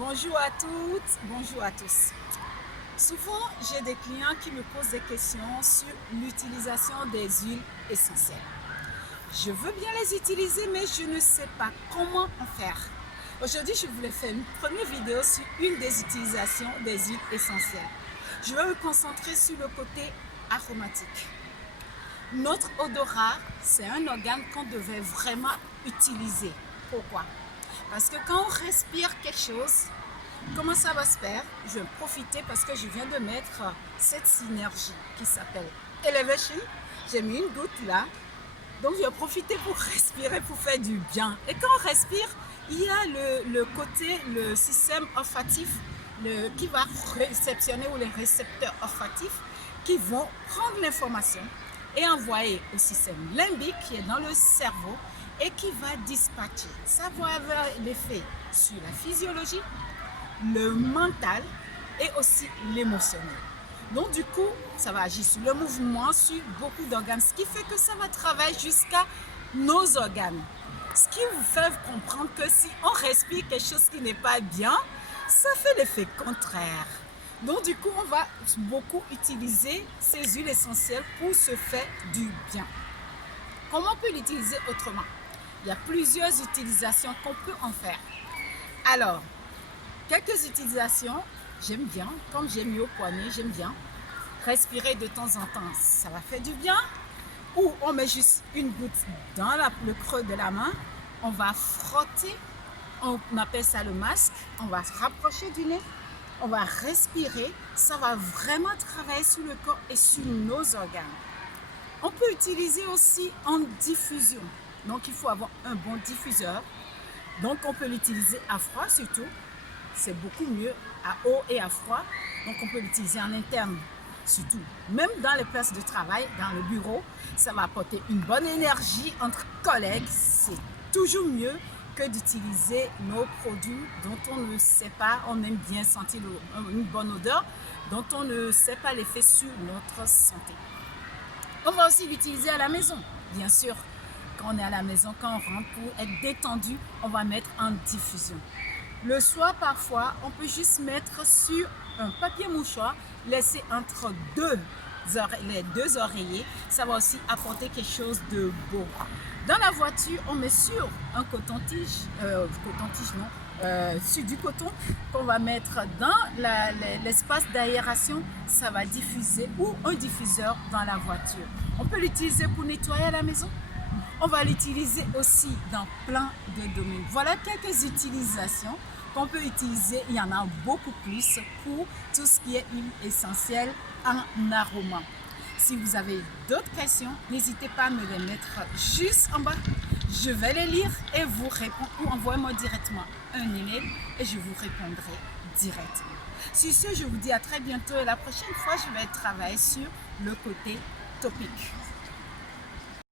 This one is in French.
Bonjour à toutes, bonjour à tous. Souvent, j'ai des clients qui me posent des questions sur l'utilisation des huiles essentielles. Je veux bien les utiliser, mais je ne sais pas comment en faire. Aujourd'hui, je voulais faire une première vidéo sur une des utilisations des huiles essentielles. Je vais me concentrer sur le côté aromatique. Notre odorat, c'est un organe qu'on devait vraiment utiliser. Pourquoi? Parce que quand on respire quelque chose, comment ça va se faire? Je vais profiter parce que je viens de mettre cette synergie qui s'appelle Elevation. J'ai mis une goutte là. Donc je vais profiter pour respirer, pour faire du bien. Et quand on respire, il y a le système olfactif qui va réceptionner, ou les récepteurs olfactifs qui vont prendre l'information et envoyer au système limbique qui est dans le cerveau et qui va dispatcher. Ça va avoir l'effet sur la physiologie, le mental et aussi l'émotionnel. Donc du coup, ça va agir sur le mouvement, sur beaucoup d'organes, ce qui fait que ça va travailler jusqu'à nos organes. Ce qui vous fait comprendre que si on respire quelque chose qui n'est pas bien, ça fait l'effet contraire. Donc du coup, on va beaucoup utiliser ces huiles essentielles pour se faire du bien. Comment on peut l'utiliser autrement? Il y a plusieurs utilisations qu'on peut en faire. Alors, quelques utilisations, j'aime bien, comme j'ai mis au poignet, j'aime bien respirer de temps en temps, ça va faire du bien. Ou on met juste une goutte dans le creux de la main, on va frotter, on appelle ça le masque, on va se rapprocher du nez, on va respirer, ça va vraiment travailler sur le corps et sur nos organes. On peut utiliser aussi en diffusion, donc il faut avoir un bon diffuseur, donc on peut l'utiliser à froid surtout, c'est beaucoup mieux à eau et à froid, donc on peut l'utiliser en interne surtout, même dans les places de travail, dans le bureau, ça va apporter une bonne énergie entre collègues, c'est toujours mieux que d'utiliser nos produits dont on ne sait pas, on aime bien sentir une bonne odeur, dont on ne sait pas l'effet sur notre santé. On va aussi l'utiliser à la maison, bien sûr. Quand on est à la maison, quand on rentre pour être détendu, on va mettre en diffusion. Le soir, parfois, on peut juste mettre sur un papier mouchoir, laisser entre les deux oreillers. Ça va aussi apporter quelque chose de beau. Dans la voiture, on met sur un coton-tige, sur du coton qu'on va mettre dans l'espace d'aération. Ça va diffuser, ou un diffuseur dans la voiture. On peut l'utiliser pour nettoyer la maison. On va l'utiliser aussi dans plein de domaines. Voilà quelques utilisations qu'on peut utiliser. Il y en a beaucoup plus pour tout ce qui est huile essentielle en aroma. Si vous avez d'autres questions, n'hésitez pas à me les mettre juste en bas. Je vais les lire et vous répondre, ou envoyez-moi directement un email et je vous répondrai directement. Sur ce, je vous dis à très bientôt et la prochaine fois, je vais travailler sur le côté topique.